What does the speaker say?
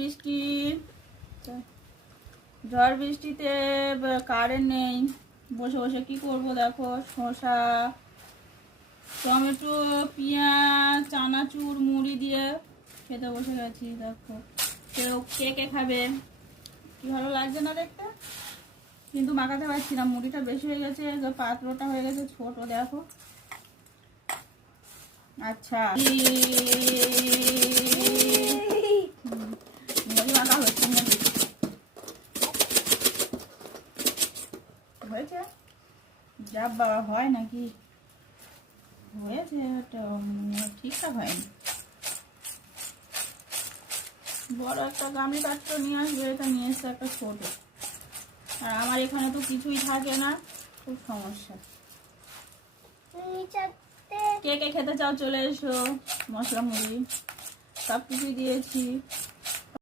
বৃষ্টি, ঝড় বৃষ্টিতে কারেন্ট নেই, বসে বসে কি করব দেখো, শসা, টমেটো, পেঁয়াজ, চানাচুর, মুড়ি দিয়ে খেতে বসে গেছি। দেখো কেউ কে কে খাবে, কি ভালো লাগছে না দেখতে, কিন্তু মাখাতে পারছি না, মুড়িটা বেশি হয়ে গেছে, পাতলাটা হয়ে গেছে ছোট। দেখো আচ্ছা মুড়ি মাখা হচ্ছে, মুড়ি হয়েছে, যা বাবা হয় নাকি, হয়েছে ঠিকঠাক হয়নি। বড় একটা গামলি পাত্র নিয়ে আসবে, এটা নিয়ে এসছে একটা ছোট, আর আমার এখানে তো কিছুই থাকে না, খুব সমস্যা। কে কে খেতে চাও চলে এসো, মশলা মুড়ি সব কিছুই দিয়েছি।